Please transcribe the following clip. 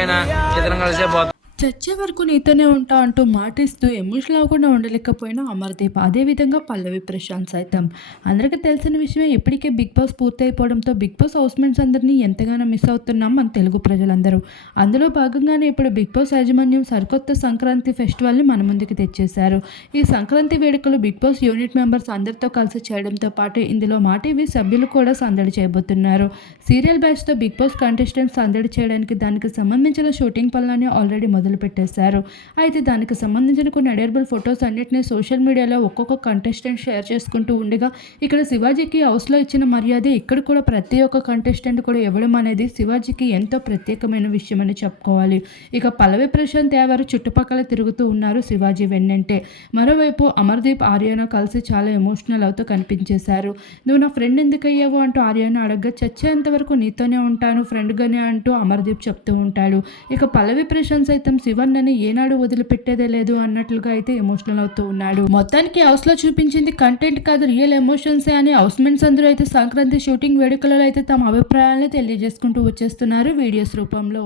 పోయినా ఇద్దరం కలిసే పోతాం. చచ్చే వరకు నీతోనే ఉంటా అంటూ మాటిస్తూ ఎమోషనల్ అవ్వకుండా ఉండలేకపోయినా అమర్దీప్. అదేవిధంగా పల్లవి ప్రశాంత్ సైతం. అందరికీ తెలిసిన విషయమే ఇప్పటికే బిగ్ బాస్ పూర్తయిపోవడంతో బిగ్ బాస్ హౌస్మెంట్స్ అందరినీ ఎంతగానో మిస్ అవుతున్నాం మన తెలుగు ప్రజలందరూ. అందులో భాగంగానే ఇప్పుడు బిగ్ బాస్ యాజమాన్యం సరికొత్త సంక్రాంతి ఫెస్టివల్ని మన ముందుకు తెచ్చేశారు. ఈ సంక్రాంతి వేడుకలు బిగ్ బాస్ యూనిట్ మెంబర్స్ అందరితో కలిసి చేయడంతో పాటు ఇందులో మాటీవీ సభ్యులు కూడా సందడి చేయబోతున్నారు. సీరియల్ బ్యాచ్తో బిగ్ బాస్ కంటెస్టెంట్స్ సందడి చేయడానికి దానికి సంబంధించిన షూటింగ్ పనులన్నీ ఆల్రెడీ మొదలు పెట్టేశారు అయితే దానికి సంబంధించిన కొన్ని అడేర్బుల్ ఫొటోస్ అన్నిటిని సోషల్ మీడియాలో ఒక్కొక్క కంటెస్టెంట్ షేర్ చేసుకుంటూ ఉండగా ఇక్కడ శివాజీకి హౌస్లో ఇచ్చిన మర్యాద ఇక్కడ కూడా ప్రతి ఒక్క కంటెస్టెంట్ కూడా ఇవ్వడం అనేది శివాజీకి ఎంతో ప్రత్యేకమైన విషయం అని చెప్పుకోవాలి. ఇక పల్లవి ప్రశాంత్ ఎవరు చుట్టుపక్కల తిరుగుతూ ఉన్నారు శివాజీ వెన్నంటే. మరోవైపు అమర్దీప్ ఆర్యాన కలిసి చాలా ఎమోషనల్ అవుతూ కనిపించేశారు. నువ్వు నా ఫ్రెండ్ ఎందుకు అయ్యావు? అంటూ ఆర్యాన అడగగా చచ్చేంత వరకు నీతోనే ఉంటాను ఫ్రెండ్గానే అంటూ అమర్దీప్ చెప్తూ ఉంటాడు. ఇక పల్లవి ప్రశాంత్ సైతం శివన్నని ఏనాడు వదిలిపెట్టేదే లేదు అన్నట్లుగా అయితే ఎమోషనల్ అవుతూ ఉన్నాడు. మొత్తానికి హౌస్లో చూపించింది కంటెంట్ కాదు రియల్ ఎమోషన్సే అని హౌస్ మెంట్స్ అందరూ అయితే సంక్రాంతి షూటింగ్ వేడుకలలో అయితే తమ అభిప్రాయాలను తెలియజేసుకుంటూ వచ్చేస్తున్నారు వీడియోస్ రూపంలో.